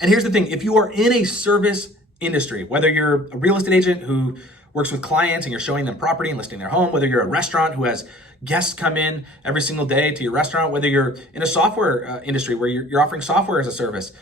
And here's the thing, if you are in a service industry, whether you're a real estate agent who works with clients and you're showing them property and listing their home, whether you're a restaurant who has guests come in every single day to your restaurant, whether you're in a software industry where you're offering software as a service,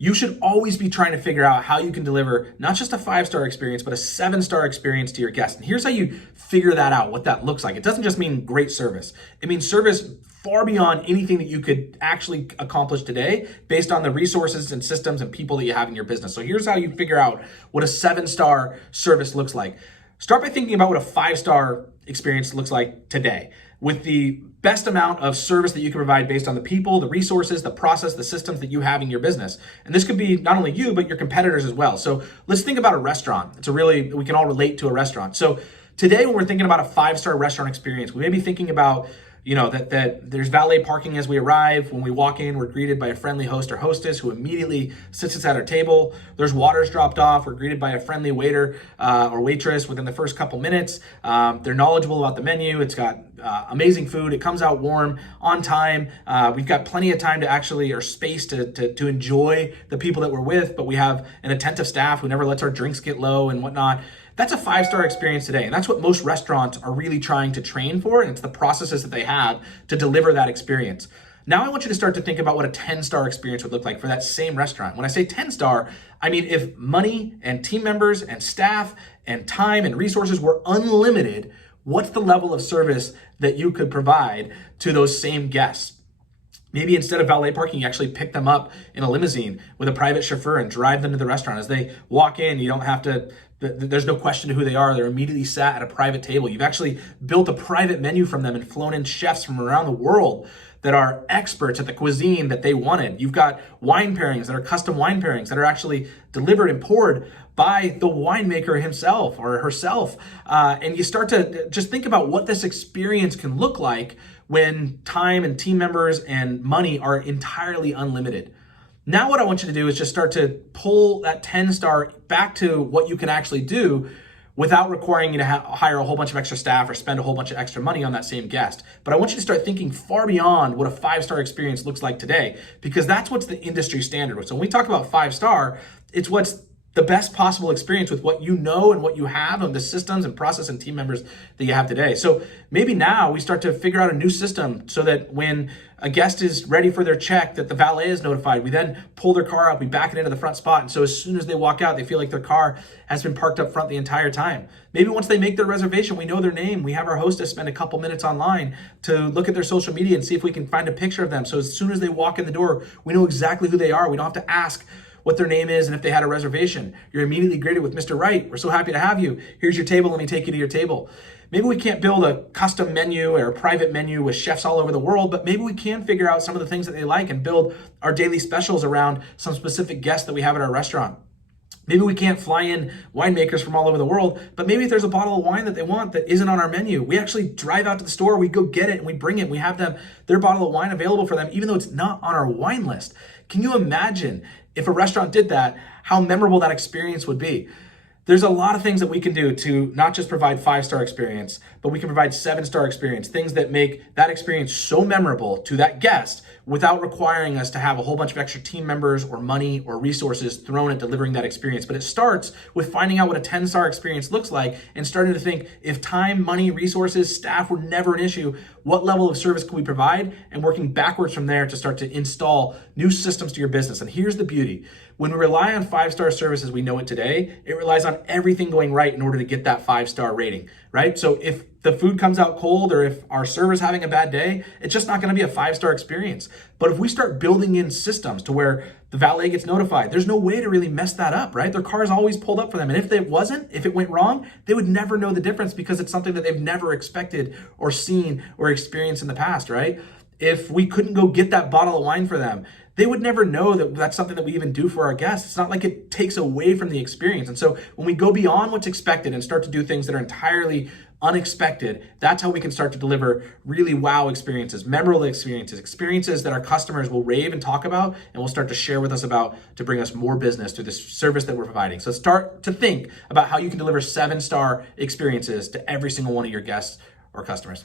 you should always be trying to figure out how you can deliver not just a 5-star experience, but a 7-star experience to your guests. And here's how you figure that out, what that looks like. It doesn't just mean great service. It means service far beyond anything that you could actually accomplish today based on the resources and systems and people that you have in your business. So here's how you figure out what a 7-star service looks like. Start by thinking about what a 5-star experience looks like today, with the best amount of service that you can provide based on the people, the resources, the process, the systems that you have in your business. And this could be not only you, but your competitors as well. So let's think about a restaurant. We can all relate to a restaurant. So today, when we're thinking about a 5-star restaurant experience, we may be thinking about that there's valet parking as we arrive. When we walk in, we're greeted by a friendly host or hostess who immediately sits us at our table. There's waters dropped off. We're greeted by a friendly waiter or waitress within the first couple minutes. They're knowledgeable about the menu. It's got amazing food. It comes out warm, on time. We've got plenty of time to actually, or space to enjoy the people that we're with, but we have an attentive staff who never lets our drinks get low and whatnot. That's a 5-star experience today. And that's what most restaurants are really trying to train for. And it's the processes that they have to deliver that experience. Now I want you to start to think about what a 10-star experience would look like for that same restaurant. When I say 10-star, I mean if money and team members and staff and time and resources were unlimited, what's the level of service that you could provide to those same guests? Maybe instead of valet parking, you actually pick them up in a limousine with a private chauffeur and drive them to the restaurant. As they walk in, you don't have to, there's no question of who they are. They're immediately sat at a private table. You've actually built a private menu from them and flown in chefs from around the world that are experts at the cuisine that they wanted. You've got wine pairings that are custom wine pairings that are actually delivered and poured by the winemaker himself or herself. And you start to just think about what this experience can look like when time and team members and money are entirely unlimited. Now what I want you to do is just start to pull that 10-star back to what you can actually do without requiring you to hire a whole bunch of extra staff or spend a whole bunch of extra money on that same guest. But I want you to start thinking far beyond what a 5-star experience looks like today, because that's what's the industry standard. So when we talk about 5-star, it's what's the best possible experience with what you know and what you have and the systems and process and team members that you have today. So maybe now we start to figure out a new system so that when a guest is ready for their check, that the valet is notified. We then pull their car up, we back it into the front spot. And so as soon as they walk out, they feel like their car has been parked up front the entire time. Maybe once they make their reservation, we know their name. We have our hostess spend a couple minutes online to look at their social media and see if we can find a picture of them. So as soon as they walk in the door, we know exactly who they are. We don't have to ask what their name is and if they had a reservation. You're immediately greeted with, Mr. Wright, we're so happy to have you. Here's your table, let me take you to your table. Maybe we can't build a custom menu or a private menu with chefs all over the world, but maybe we can figure out some of the things that they like and build our daily specials around some specific guests that we have at our restaurant. Maybe we can't fly in winemakers from all over the world, but maybe if there's a bottle of wine that they want that isn't on our menu, we actually drive out to the store, we go get it and we bring it. We have their bottle of wine available for them, even though it's not on our wine list. Can you imagine if a restaurant did that, how memorable that experience would be? There's a lot of things that we can do to not just provide 5-star experience, but we can provide 7-star experience, things that make that experience so memorable to that guest without requiring us to have a whole bunch of extra team members or money or resources thrown at delivering that experience. But it starts with finding out what a 10-star experience looks like and starting to think, if time, money, resources, staff were never an issue, what level of service can we provide? And working backwards from there to start to install new systems to your business. And here's the beauty. When we rely on 5-star service as we know it today, it relies on everything going right in order to get that 5-star rating, right? So if the food comes out cold or if our server's having a bad day, it's just not going to be a 5-star experience. But if we start building in systems to where the valet gets notified, there's no way to really mess that up, right? Their car is always pulled up for them. And if it went wrong, they would never know the difference because it's something that they've never expected or seen or experienced in the past, right? If we couldn't go get that bottle of wine for them, they would never know that that's something that we even do for our guests. It's not like it takes away from the experience. And so when we go beyond what's expected and start to do things that are entirely unexpected, that's how we can start to deliver really wow experiences, memorable experiences that our customers will rave and talk about and will start to share with us about to bring us more business through this service that we're providing. So start to think about how you can deliver 7-star experiences to every single one of your guests or customers.